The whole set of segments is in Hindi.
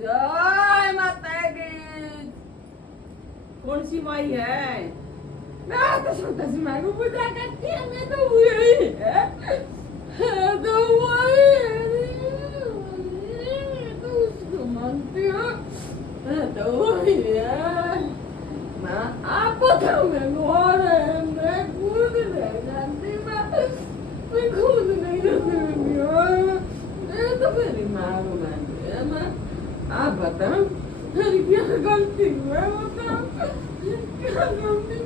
जय माता की। कौन सी माई है? मैं तो छोटा सी माँ को पूजा करती है, मैं तो वही है, तो वही मैं तो उसको मानती हूँ, मैं तो वही है। मैं आप बताओ, मैं कौन है? मैं खुद नहीं जानती, मैं खुद नहीं जानती, मैं तो मेरी माँ को मानती है। मैं आप बताओ मेरी क्या गलती हुआ, बताओ क्या गलती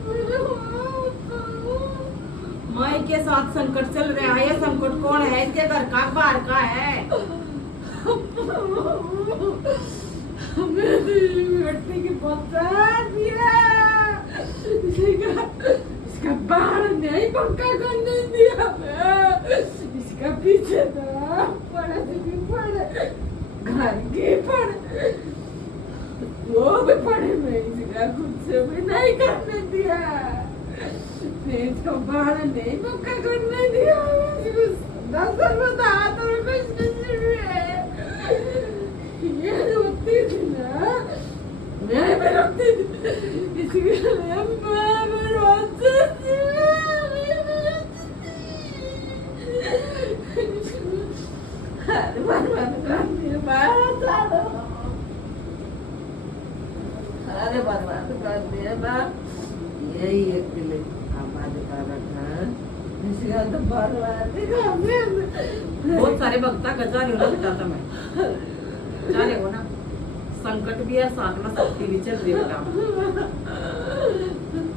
माई के साथ संकट चल रहा है। ये संकट कौन है? इसके घर का बाहर का है? मेरी बेटी की पता दिया, इसका बाहर नहीं पक्का करने दिया, इसका पीछे था पड़े भी पड़े, घर के पड़े, वो भी पड़े, मैं इसका खुद से भी नहीं करने दिया, मैं इसको बाहर नहीं पक्का करने दिया, नजर बता तो ये रोती थी ना, मैं भी रोती थी, इसके लिए मैं भी रोती थी, अरे बर्बाद कर दिया, अरे बर्बाद कर दिया ना, यही एक किले हमारे कारण है, इसका तो बर्बाद कर दिया। बहुत सारे भक्ता गजा नहीं होना बताता मैं जाने को ना, संकट भी है साथ में शक्ति भी चल रही है बेटा।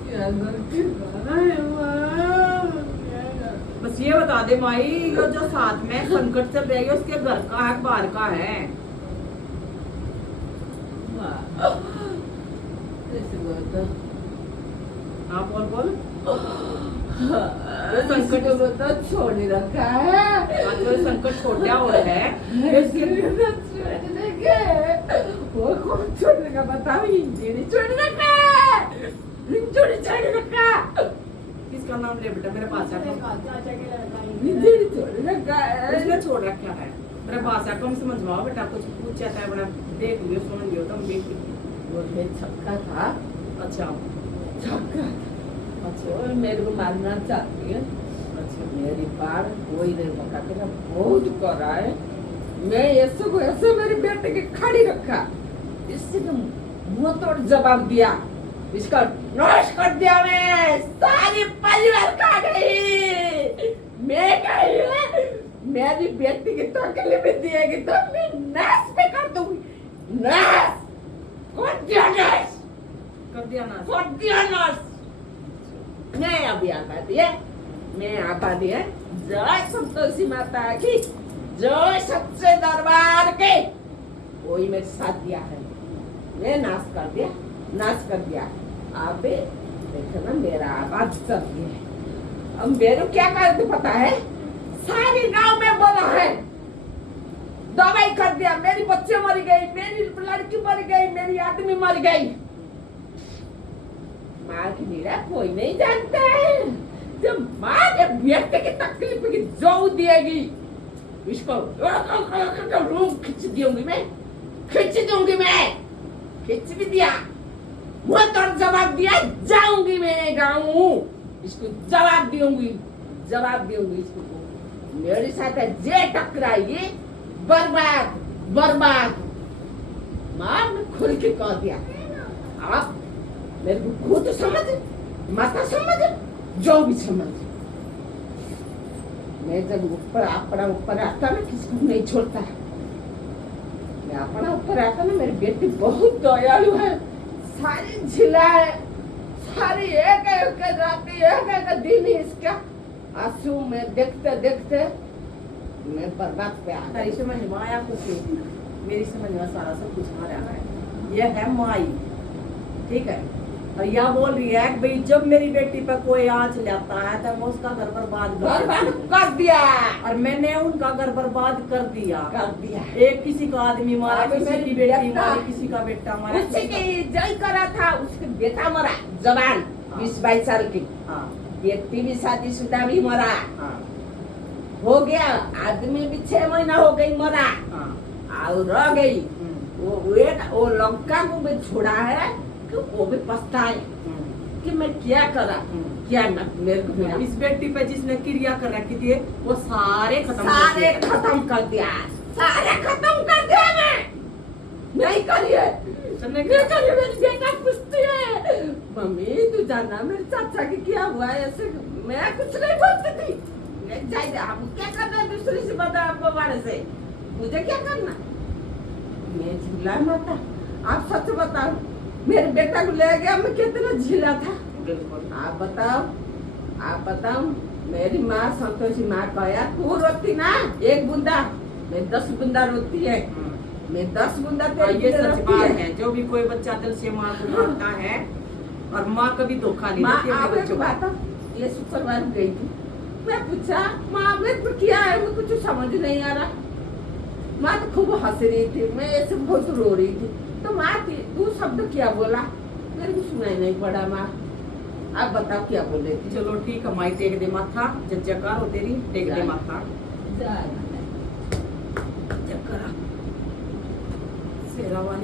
क्या गलती करा है माँ? बस ये बता दे माई, ये जो साथ में संकट चल रही है उसके घर का है बाहर का है? ऐसे बता, हाँ बोल संकट को बता, छोड़ ही रखा है, आज जो संकट छोटा हो रहा है छोड़ने के, वो कौन छोड़ने बताओ, इंजरी छोड़ रखा है, इंजरी छोड़ रखा, किसका नाम ले बेटा? मेरे पास है, इंजरी छोड़ रखा है, इसने छोड़ रखा है मेरे पास है। तुम समझवाओ बेटा, कुछ पूछा था बड़ा, देख लियो सुन लियो तुम भी। वो छक्का था, अच्छा छक्का, अच्छा मेरे को मारना चाहती है, अच्छा मेरी बार कोई नहीं पका के, बहुत करा है, मैं ऐसे को ऐसे मेरी बेटे के खड़ी रखा, इससे तो मुंह तोड़ जवाब दिया, इसका नाश कर दिया, मैं सारी परिवार खा गई, मैं गई है, मेरी बेटी की तकलीफ दिएगी तो मैं नाश पे कर दूंगी, नाश कर दिया, नाश कर दिया ना? कर दिया, नाश। मैं अभी आबादी है, मैं आबादी है, जय संतोषी माता की, जय सच्चे दरबार के, कोई मेरे साथ दिया है, मैं नाश कर दिया, अब देखो ना मेरा आवाज चल गया है, अब मेरे क्या कर पता है, सारी गांव में बोला है, दवाई कर दिया, मेरी बच्चे मर गई, मेरी लड़की मर गई, मेरी आदमी मर गई, माँ की मीरा कोई नहीं जानता है, जब माँ के बेटे की तकलीफ की जो दिएगी, इसको रूम खींच दूंगी मैं, खींच भी दिया, वो तो जवाब दिया, जाऊंगी मैं गाँव, इसको जवाब दूंगी इसको, मेरे साथ जे टकराएगी बर्बाद, माँ ने खुल के कह दिया, आप मेरे को खुद समझ, माता समझ, जो भी समझ, मैं जब अपना ऊपर आता ना, किसको नहीं छोड़ता, मैं अपना ऊपर आता ना, मेरी बेटी बहुत दयालु है, सारी झिलाए, सारी एक राती एक दिन इसका आंसू में देखते मैं बर्बाद पे आ तेरी समझ में आया कुछ? मेरी समझ में सारा सब कुछ आ रहा है। ये है माई, ठीक है, और यह बोल रही है कि भाई जब मेरी बेटी पर कोई आँच लाता है तो मैं उसका घर बर्बाद कर दिया, और मैंने उनका घर बर्बाद कर दिया। एक किसी का आदमी मारा, किसी की बेटी मारी, किसी का बेटा मारा, उसी की जय करा था, उसके बेटा मरा, जवान 20-22 साल की, हाँ बेटी भी शादीशुदा भी मरा, हाँ हो गया, आदमी भी 6 महीना हो गई मरा, हाँ और रह गई वो लंका को भी छोड़ा है कि वो भी पछताए कि मैं क्या करा, क्या न मेरे को मिला। इस बेटी पे जिसने क्रिया कर रखी थी वो सारे खत्म सारे खत्म कर दिया, सारे खत्म कर दिया। मैं नहीं करिए, नहीं करिए। मेरी बेटा पूछती है मम्मी तू जाना मेरे चाचा की क्या हुआ है, ऐसे मैं कुछ नहीं बोलती थी। जाए हम क्या करना है, दूसरी से बता आपको बारे से मुझे क्या करना। मैं झूला माता, आप सच बताओ मेरे बेटा को ले गया मैं कितना झीला था। आप बताओ मेरी माँ संतोषी माँ कहा तू रोती ना एक बूंदा, मैं 10 बूंदा रोती है, मैं 10 बूंदा तेरे ये लिए सच रोती बात है। है। जो भी कोई बच्चा दिल से माँ को मानता है और माँ कभी धोखा नहीं माँ देती अपने आप बच्चों बात को। ये शुक्रवार गई थी, मैं पूछा माँ मेरे को क्या है, वो कुछ समझ नहीं आ रहा। माँ तो खूब हंस रही थी, मैं ऐसे बहुत रो रही थी। तो माँ तू शब्द क्या बोला, मेरे को सुनाई नहीं पड़ा। माँ आप बताओ क्या बोले थे। चलो ठीक है माई टेक दे माथा, जज्जकार हो तेरी, टेक दे माथा। जा जब करा शेरा वाली